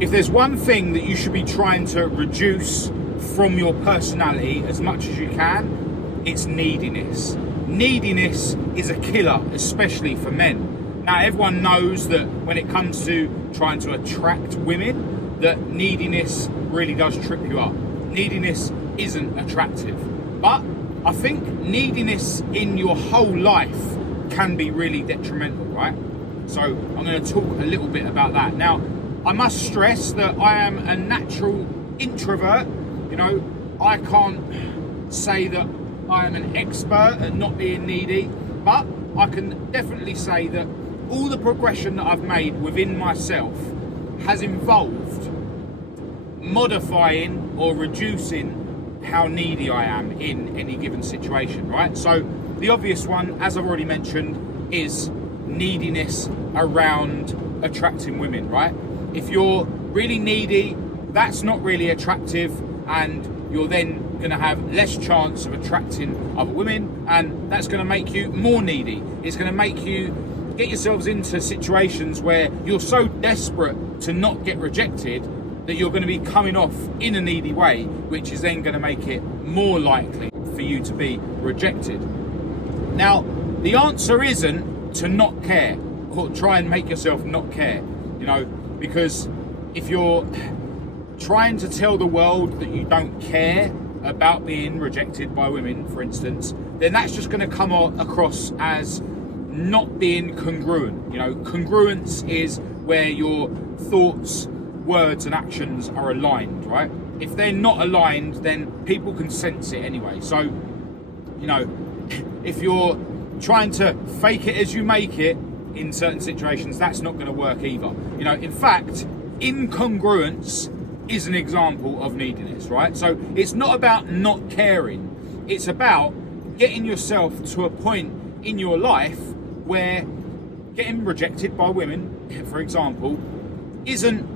if there's one thing that you should be trying to reduce from your personality as much as you can, it's neediness. Neediness is a killer, especially for men. Now, everyone knows that when it comes to trying to attract women, that neediness really does trip you up. Neediness isn't attractive. But I think neediness in your whole life can be really detrimental, right? So I'm going to talk a little bit about that. Now, I must stress that I am a natural introvert. You know, I can't say that I am an expert at not being needy, but I can definitely say that all the progression that I've made within myself has involved modifying or reducing how needy I am in any given situation, right? So the obvious one, as I've already mentioned, is neediness around attracting women, right? If you're really needy, that's not really attractive, and you're then going to have less chance of attracting other women, and that's going to make you more needy. It's going to make you get yourselves into situations where you're so desperate to not get rejected that you're going to be coming off in a needy way, which is then going to make it more likely for you to be rejected. Now, the answer isn't to not care or try and make yourself not care, you know, because if you're trying to tell the world that you don't care about being rejected by women, for instance, then that's just going to come across as not being congruent. You know, congruence is where your thoughts, words and actions are aligned, right? If they're not aligned, then people can sense it anyway. So, you know, if you're trying to fake it as you make it in certain situations, that's not going to work either. You know, in fact, incongruence is an example of neediness, right? So it's not about not caring. It's about getting yourself to a point in your life where getting rejected by women, for example, isn't,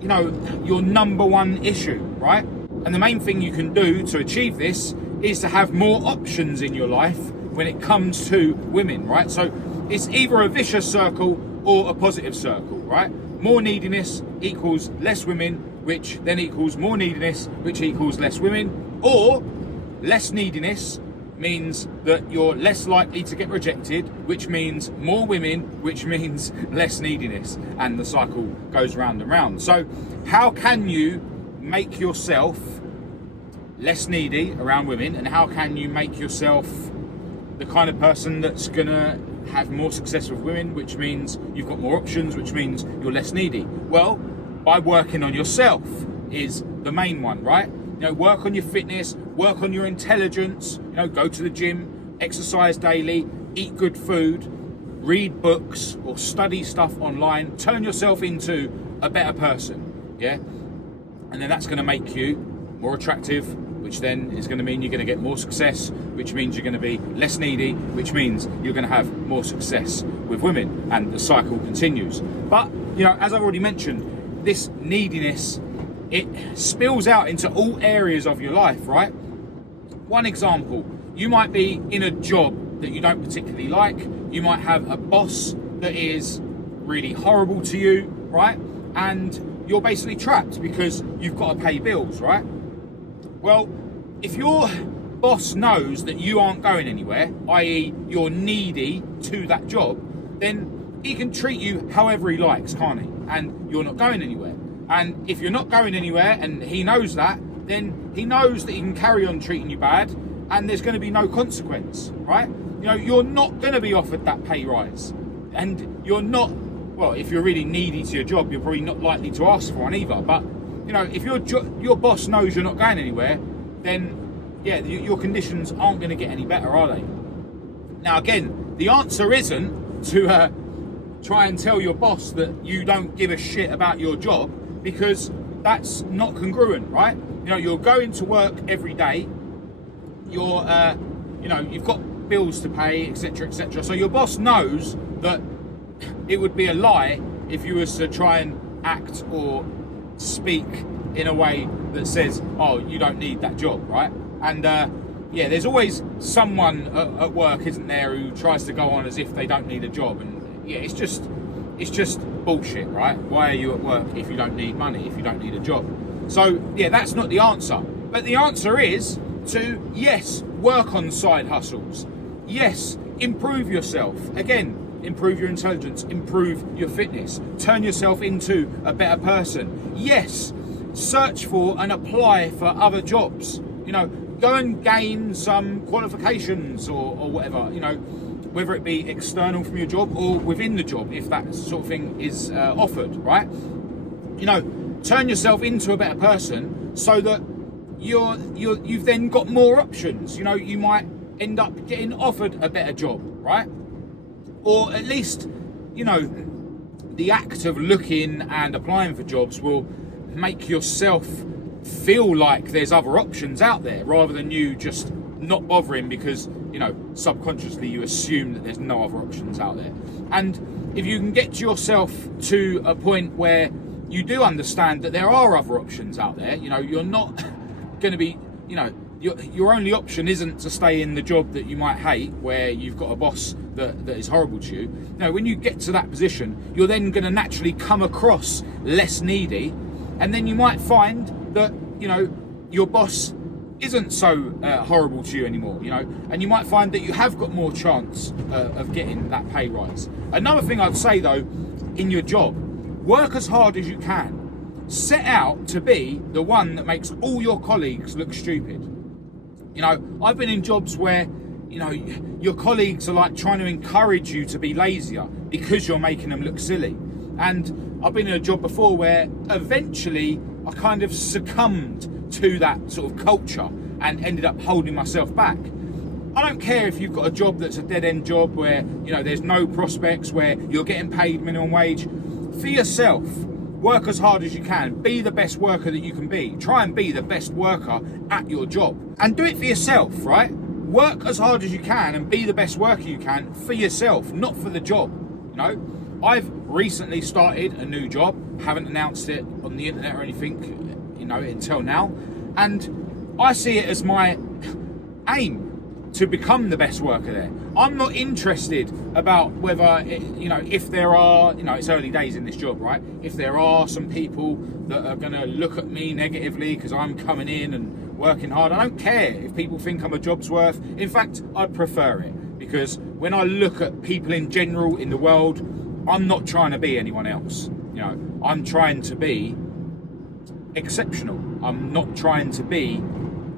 you know, your number one issue, right? And the main thing you can do to achieve this is to have more options in your life when it comes to women, right? So it's either a vicious circle or a positive circle, right? More neediness equals less women, which then equals more neediness, which equals less women, or less neediness means that you're less likely to get rejected, which means more women, which means less neediness, and the cycle goes round and round. So how can you make yourself less needy around women, and how can you make yourself the kind of person that's gonna have more success with women, which means you've got more options, which means you're less needy? Well, by working on yourself is the main one, right? You know, work on your fitness, work on your intelligence, you know, go to the gym, exercise daily, eat good food, read books or study stuff online, turn yourself into a better person, yeah? And then that's gonna make you more attractive, which then is gonna mean you're gonna get more success, which means you're gonna be less needy, which means you're gonna have more success with women, and the cycle continues. But, you know, as I've already mentioned, this neediness, it spills out into all areas of your life, right? One example, you might be in a job that you don't particularly like. You might have a boss that is really horrible to you, right? And you're basically trapped because you've got to pay bills, right? Well, if your boss knows that you aren't going anywhere, i.e. you're needy to that job, then he can treat you however he likes, can't he? And you're not going anywhere. And if you're not going anywhere and he knows that, then he knows that he can carry on treating you bad and there's going to be no consequence, right? You know, you're not going to be offered that pay rise. And you're not, well, if you're really needy to your job, you're probably not likely to ask for one either. But, you know, if your boss knows you're not going anywhere, then, yeah, your conditions aren't going to get any better, are they? Now, again, the answer isn't to try and tell your boss that you don't give a shit about your job, because that's not congruent, right? You know, you're going to work every day, you're, you know, you've got bills to pay, etc., etc. So your boss knows that it would be a lie if you was to try and act or speak in a way that says, oh, you don't need that job, right? And yeah, there's always someone at work, isn't there, who tries to go on as if they don't need a job. And yeah, it's it's just bullshit, right? Why are you at work if you don't need money, if you don't need a job? So yeah, that's not the answer. But the answer is to, yes, work on side hustles. Yes, improve yourself. Again, improve your intelligence, improve your fitness, turn yourself into a better person. Yes, search for and apply for other jobs. You know, go and gain some qualifications or whatever, you know, whether it be external from your job or within the job, if that sort of thing is offered, right? You know, turn yourself into a better person so that you've then got more options. You know, you might end up getting offered a better job, right? Or at least, you know, the act of looking and applying for jobs will make yourself feel like there's other options out there, rather than you just not bothering because, you know, subconsciously you assume that there's no other options out there. And if you can get yourself to a point where you do understand that there are other options out there, you know, you're not going to be, you know, your only option isn't to stay in the job that you might hate, where you've got a boss that is horrible to you. No, when you get to that position, you're then going to naturally come across less needy, and then you might find that, you know, your boss isn't so horrible to you anymore, you know, and you might find that you have got more chance of getting that pay rise. Another thing I'd say though, in your job, work as hard as you can. Set out to be the one that makes all your colleagues look stupid. You know, I've been in jobs where, you know, your colleagues are like trying to encourage you to be lazier because you're making them look silly. And I've been in a job before where eventually I kind of succumbed to that sort of culture and ended up holding myself back. I don't care if you've got a job that's a dead-end job where, you know, there's no prospects, where you're getting paid minimum wage. For yourself, work as hard as you can. Be the best worker that you can be. Try and be the best worker at your job. And do it for yourself, right? Work as hard as you can and be the best worker you can for yourself, not for the job. You know, I've recently started a new job. Haven't announced it on the internet or anything, you know, until now. And I see it as my aim to become the best worker there. I'm not interested about whether, you know, if there are, you know, it's early days in this job, right? If there are some people that are going to look at me negatively because I'm coming in and working hard, I don't care if people think I'm a job's worth. In fact, I prefer it, because when I look at people in general in the world, I'm not trying to be anyone else. You know, I'm trying to be exceptional. I'm not trying to be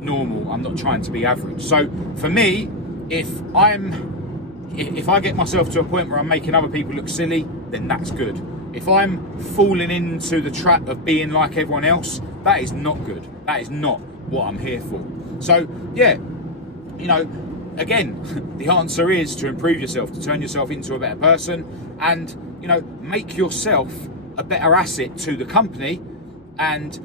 normal. I'm not trying to be average. So for me, if I get myself to a point where I'm making other people look silly, then that's good. If I'm falling into the trap of being like everyone else, that is not good. That is not what I'm here for. So yeah, you know, again, the answer is to improve yourself, to turn yourself into a better person, and, you know, make yourself a better asset to the company, and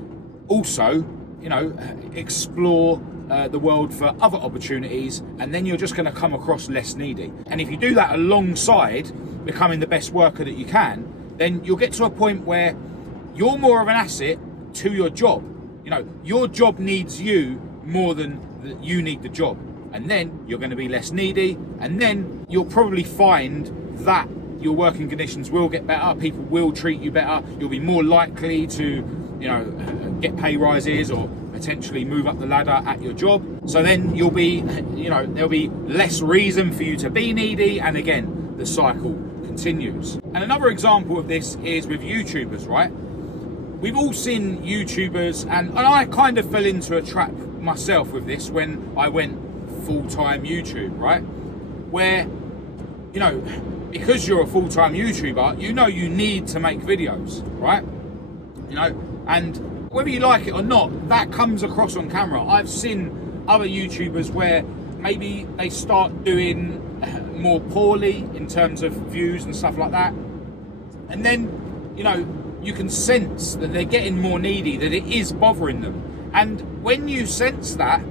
also, you know, explore the world for other opportunities, and then you're just going to come across less needy. And if you do that alongside becoming the best worker that you can, then you'll get to a point where you're more of an asset to your job. You know, your job needs you more than you need the job, and then you're going to be less needy, and then you'll probably find that your working conditions will get better, people will treat you better, you'll be more likely to, you know, get pay rises or potentially move up the ladder at your job. So then you'll be, you know, there'll be less reason for you to be needy, and again, the cycle continues. And another example of this is with YouTubers, right? We've all seen YouTubers, and I kind of fell into a trap myself with this when I went full-time YouTube, right? Where, you know, because you're a full-time YouTuber, you know you need to make videos, right? You know, and whether you like it or not, that comes across on camera. I've seen other YouTubers where maybe they start doing more poorly in terms of views and stuff like that, and then, you know, you can sense that they're getting more needy, that it is bothering them. And when you sense that,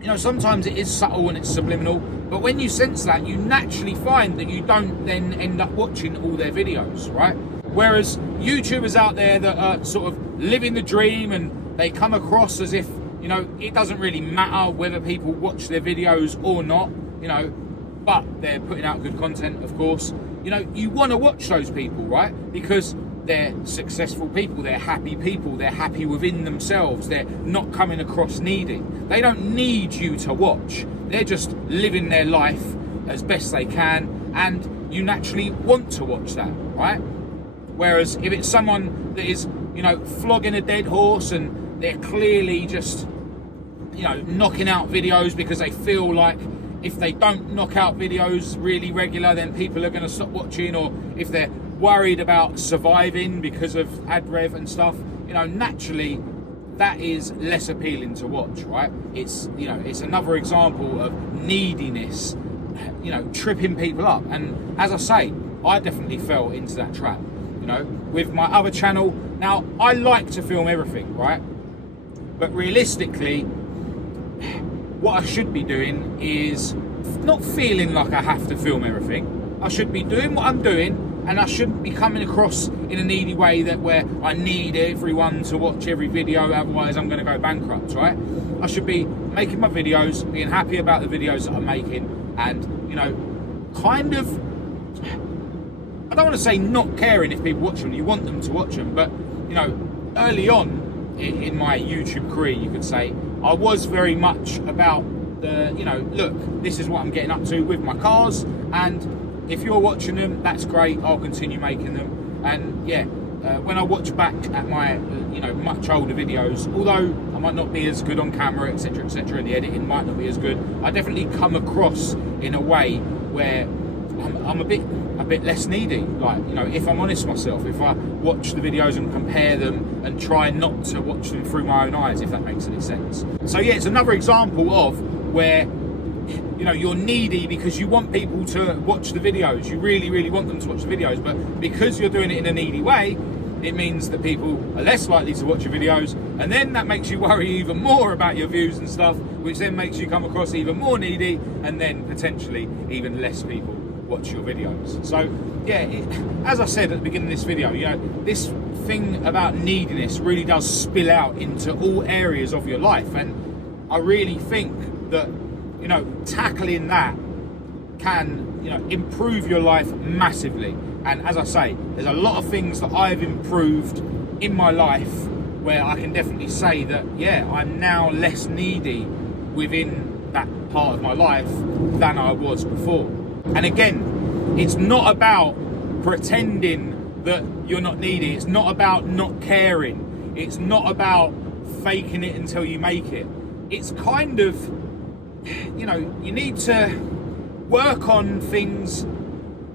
you know, sometimes it is subtle and it's subliminal, but when you sense that, you naturally find that you don't then end up watching all their videos, right? Whereas YouTubers out there that are sort of living the dream, and they come across as if, you know, it doesn't really matter whether people watch their videos or not, you know, but they're putting out good content, of course. you know, you want to watch those people, right? Because they're successful people, they're happy people, they're happy within themselves, they're not coming across needy. They don't need you to watch. They're just living their life as best they can, and you naturally want to watch that, right? Whereas if it's someone that is, you know, flogging a dead horse and they're clearly just, you know, knocking out videos because they feel like if they don't knock out videos really regular, then people are going to stop watching, or if they're worried about surviving because of ad rev and stuff, you know, naturally that is less appealing to watch, right? It's, you know, it's another example of neediness, you know, tripping people up. And as I say, I definitely fell into that trap, you know, with my other channel. Now, I like to film everything, right? But realistically, what I should be doing is not feeling like I have to film everything. I should be doing what I'm doing, and I shouldn't be coming across in a needy way that where I need everyone to watch every video, otherwise I'm going to go bankrupt, right? I should be making my videos, being happy about the videos that I'm making, and, you know, kind of, I don't want to say not caring if people watch them. You want them to watch them, but, you know, early on in my YouTube career, you could say, I was very much about the, you know, look, this is what I'm getting up to with my cars, and if you're watching them, that's great, I'll continue making them. And yeah, when I watch back at my, you know, much older videos, although I might not be as good on camera, etc., etc., and the editing might not be as good, I definitely come across in a way where I'm a bit less needy. Like, you know, if I'm honest with myself, if I watch the videos and compare them and try not to watch them through my own eyes, if that makes any sense. So yeah, it's another example of where, you know, you're needy because you want people to watch the videos. You really, really want them to watch the videos, but because you're doing it in a needy way, it means that people are less likely to watch your videos, and then that makes you worry even more about your views and stuff, which then makes you come across even more needy, and then potentially even less people watch your videos. So yeah, as I said at the beginning of this video, you know, this thing about neediness really does spill out into all areas of your life, and I really think that, you know, tackling that can, you know, improve your life massively. And as I say, there's a lot of things that I've improved in my life where I can definitely say that, yeah, I'm now less needy within that part of my life than I was before. And again, it's not about pretending that you're not needy. It's not about not caring. It's not about faking it until you make it. It's kind of, you know, you need to work on things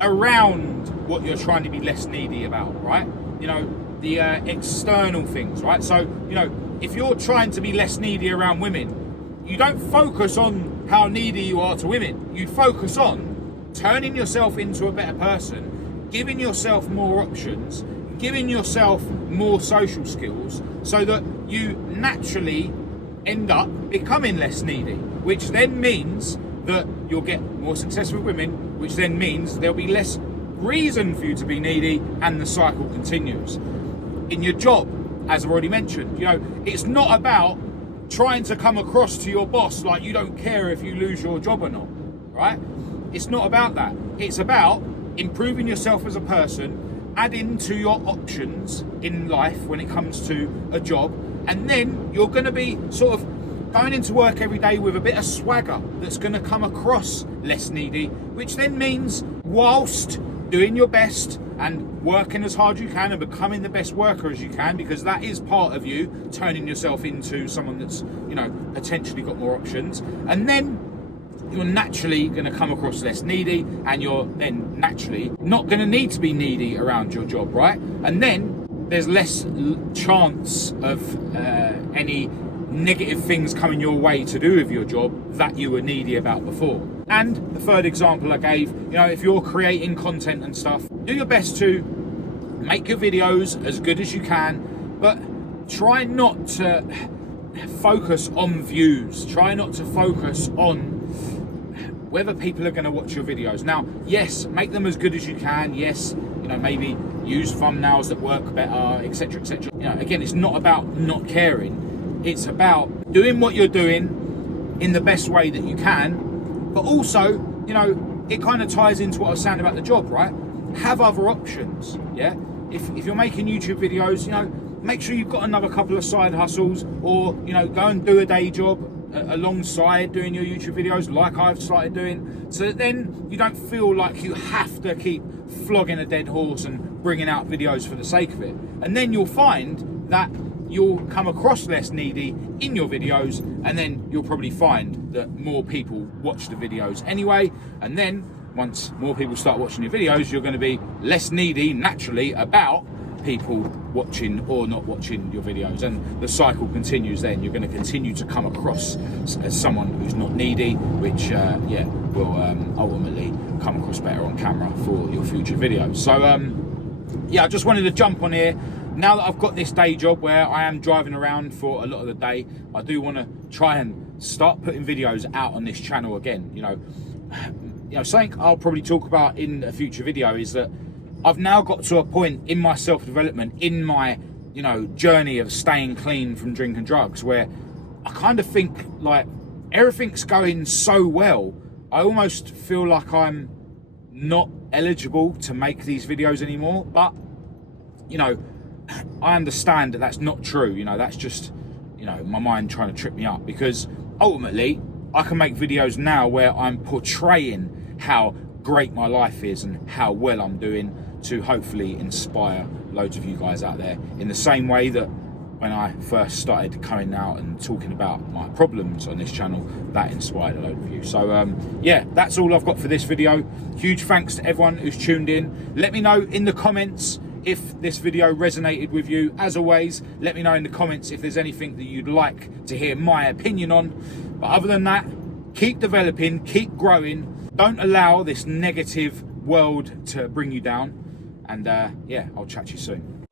around what you're trying to be less needy about, right? You know, the external things, right? So, you know, if you're trying to be less needy around women, you don't focus on how needy you are to women. You focus on turning yourself into a better person, giving yourself more options, giving yourself more social skills, so that you naturally end up becoming less needy, which then means that you'll get more success with women, which then means there'll be less reason for you to be needy, and the cycle continues. In your job, as I've already mentioned, you know, it's not about trying to come across to your boss like you don't care if you lose your job or not, right? It's not about that. It's about improving yourself as a person, adding to your options in life when it comes to a job, and then you're going to be sort of going into work every day with a bit of swagger that's going to come across less needy, which then means whilst doing your best and working as hard as you can and becoming the best worker as you can, because that is part of you turning yourself into someone that's, you know, potentially got more options, and then you're naturally going to come across less needy, and you're then naturally not going to need to be needy around your job, right? And then there's less chance of any negative things coming your way to do with your job that you were needy about before. And the third example I gave, you know, if you're creating content and stuff, do your best to make your videos as good as you can, but try not to focus on views. Try not to focus on whether people are going to watch your videos. Now, yes, make them as good as you can. Yes, you know, maybe use thumbnails that work better, etc., etc. You know, again, it's not about not caring. It's about doing what you're doing in the best way that you can, but also, you know, it kind of ties into what I was saying about the job, right? have other options. Yeah, if you're making YouTube videos, you know, make sure you've got another couple of side hustles, or, you know, go and do a day job alongside doing your YouTube videos, like I've started doing, so that then you don't feel like you have to keep flogging a dead horse and bringing out videos for the sake of it. And then you'll find that you'll come across less needy in your videos, and then you'll probably find that more people watch the videos anyway, and then once more people start watching your videos, you're going to be less needy naturally about people watching or not watching your videos, and the cycle continues. Then you're going to continue to come across as someone who's not needy, which will ultimately come across better on camera for your future videos. So I just wanted to jump on here. Now that I've got this day job where I am driving around for a lot of the day, I do want to try and start putting videos out on this channel again. You know, something I'll probably talk about in a future video is that I've now got to a point in my self-development, in my, you know, journey of staying clean from drink and drugs, where I kind of think like everything's going so well, I almost feel like I'm not eligible to make these videos anymore. But, you know, I understand that that's not true. You know, that's just, you know, my mind trying to trip me up, because ultimately I can make videos now where I'm portraying how great my life is and how well I'm doing, to hopefully inspire loads of you guys out there, in the same way that when I first started coming out and talking about my problems on this channel, that inspired a load of you. So that's all I've got for this video. Huge thanks to everyone who's tuned in. Let me know in the comments if this video resonated with you. As always, let me know in the comments if there's anything that you'd like to hear my opinion on. But other than that, keep developing, keep growing. Don't allow this negative world to bring you down. And I'll chat to you soon.